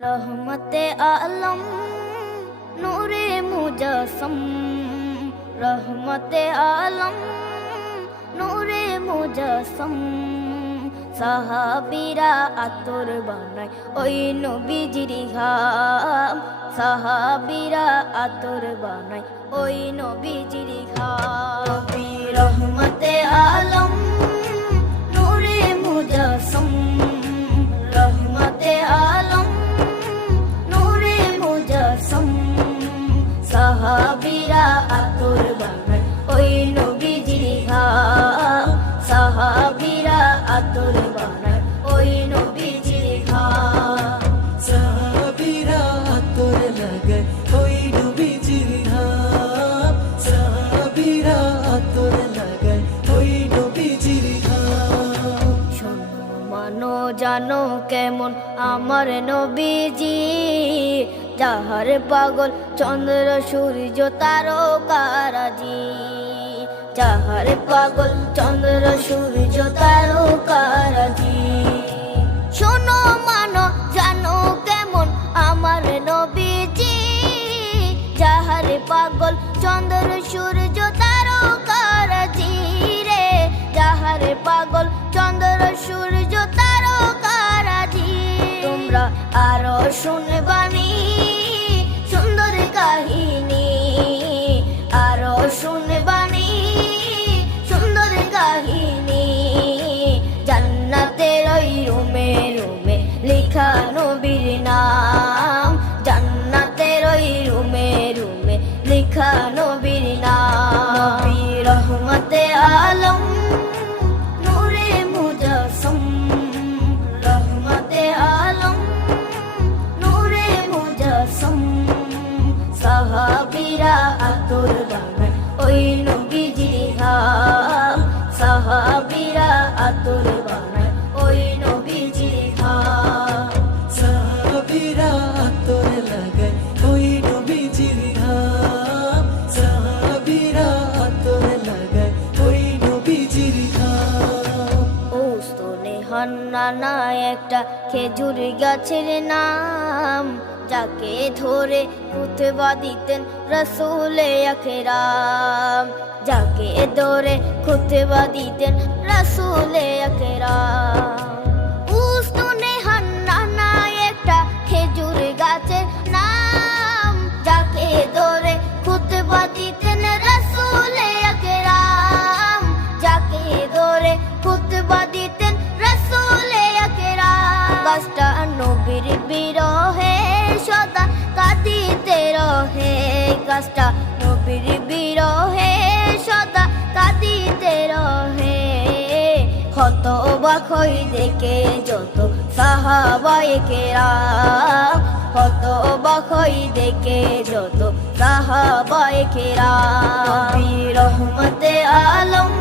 रहमते आलम नूरे मुजस्सम, रहमते आलम नूरे मुजस्सम। সাহাবীরা আতর বানায় ওই নবীজির ঘাম, সাহাবীরা আতর বানায় ওই নবীজির ঘাম। নবী রহমতে আলম নূরে মুজস্সম, রহমতে আলম নূরে মুজস্সম। সাহাবীরা আতর বানায় ওই নবীজির ঘাম, সাহাবীরা আতর বানায় ওই নবীজির ঘাম। সাহাবীরা আতর লাগায় ওই নবীজির ঘাম, সাহাবীরা আতর লাগায় ওই নবীজির ঘাম। শোনো মানো জানো কেমন আমার নবীজি, যাহার পাগল চন্দ্র সূর্য তারকারাজি, যাহার পাগল চন্দ্র সূর্য তারকারাজি। শোনো মানো জানো কেমন আমার নবীজি, যাহার পাগল চন্দ্র সূর্য তারকারাজি রে, যাহার পাগল চন্দ্র সূর্য তারকারাজি। তোমরা আরো শুনবানি সুন্দর কাহিনী, আরো শুনবানি সুন্দর কাহিনী। জান্নাতের ওই রুমে রুমে লেখা নবীর নাম, জান্নাতের ওই রুমে রুমে লেখা নবীর নাম। নবী রহমতে আলম নূরে মুজস্সম, রহমতে আলম নূরে মুজস্সম। সাহাবীরা আতর বানায় ওই নবীজির ঘাম, সাহাবীরা আতর বানায় ওই নবীজির ঘাম। সাহাবীরা আতর লাগায় ওই নবীজির ঘাম, সাহাবীরা আতর লাগায় ওই নবীজির ঘাম। ওস্তনে হান্নানা একটা খেজুর গাছের নাম, যাকে ধরে খুতবা দিতেন রাসূলে আকরাম, যাকে ধরে খুতবা দিতেন রাসূলে আকরাম। উস্তনে হান্নানা একটা খেজুর গাছের নাম, যাকে ধরে খুতবা দিতেন রাসূলে আকরাম, যাকে ধরে খুতবা দিতেন রাসূলে আকরাম। গাছটা নবীর বিরহে সদা কাঁদিতে রহে, গাছটা নবীর বিরহে সদা কাঁদিতে রহে। হত অবাক হই দেখে যত সাহাবায়ে কেরাম, হত অবাক হই দেখে যত সাহাবায়ে কেরাম। নবী রহমতে আলম